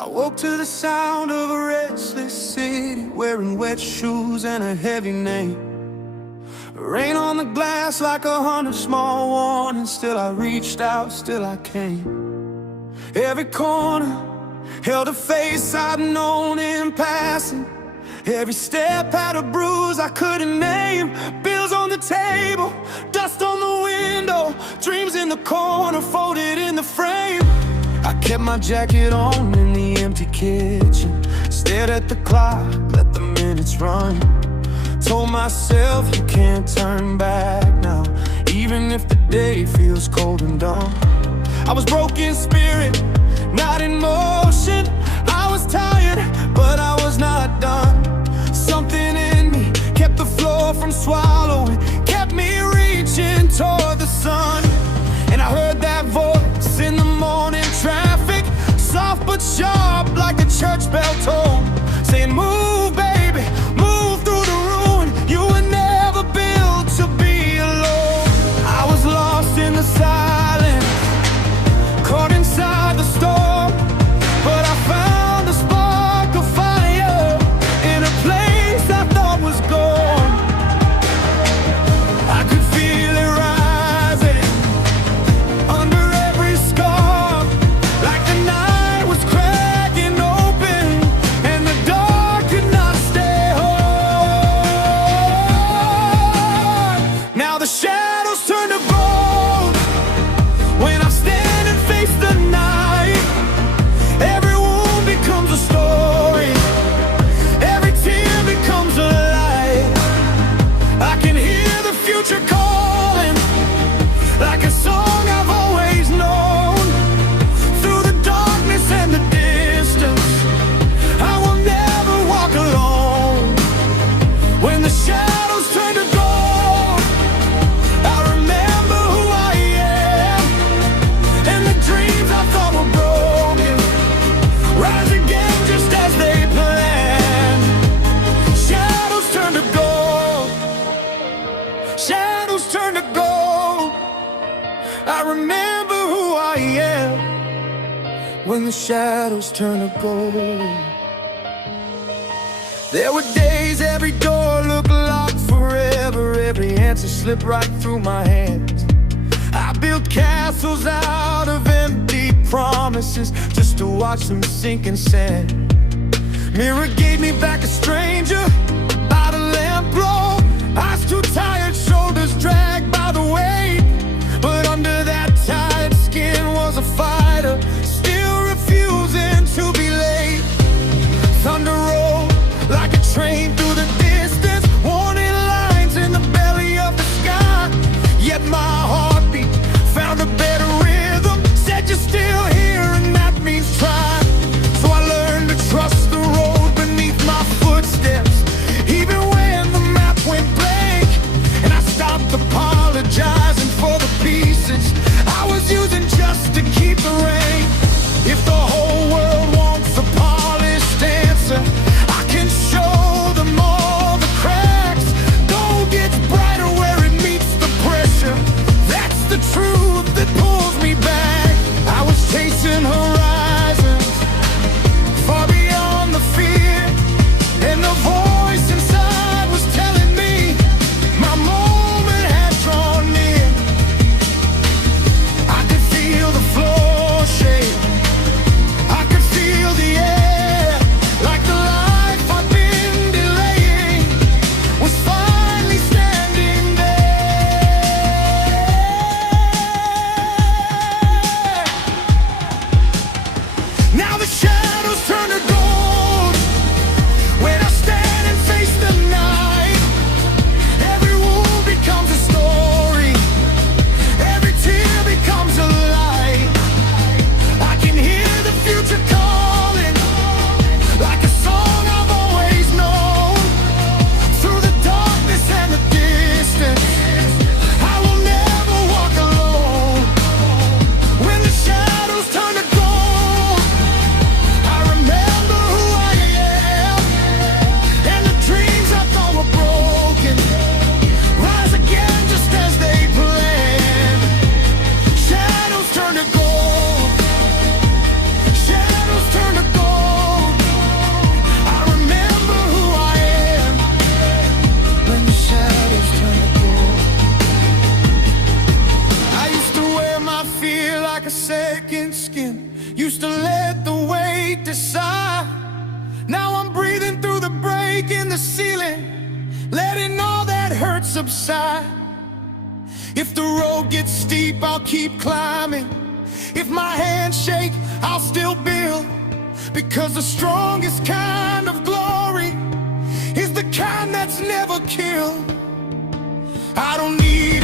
I woke to the sound of a restless city, wearing wet shoes and a heavy name. Rain on the glass like 100 small warnings. Still I reached out, still I came. Every corner held a face I'd known in passing. Every step had a bruise I couldn't name. Bills on the table, dust on the window, dreams in the corner folded in the frame. I kept my jacket on in the empty kitchen, stared at the clock, let the minutes run. Told myself you can't turn back now, even if the day feels cold and dumb. I was broken spirit, not in motion. I was tired, but I was not done. Something in me kept the floor from swallowing, kept me reaching toward the sun. And I heard that voice in the morning traffic, soft but sharp like a church bell toll, saying, move baby, move through the ruin. You were never built to be alone. I was lost in the silence, caught inside the storm, but I found a spark of fire in a place I thought was gone. I could feel it rising under every scar, like the night was cracking open and the dark could not stay home. Now the shadows turn to gold when I stand and face the night. Every wound becomes a story, every tear becomes a light. I can hear the future calling, like a song I've always known. Through the darkness and the distance, I will never walk alone. When the shadows turn to gold, I remember who I am, and the dreams I thought were broken rise again just as they planned. Shadows turn to gold, shadows turn to gold. I remember who I am when the shadows turn to gold. There were days every door looked locked forever, every answer slipped right through my hands. I built castles out of empty promises just to watch them sink in sand. Mirror gave me back a stranger by the lamp glow. Eyes too tired, shoulders dragged by the weight, but under that tired skin was a fighter, still refusing to be late. Thunder rolled like a train through the distance, warning lines in the belly of the sky. Yet my heartbeat found a better rhythm, said you're still here and that means try. So I learned to trust the road beneath my footsteps, even when the map went blank, and I stopped the subside. If the road gets steep, I'll keep climbing. If my hands shake, I'll still build. Because the strongest kind of glory is the kind that's never killed. I don't need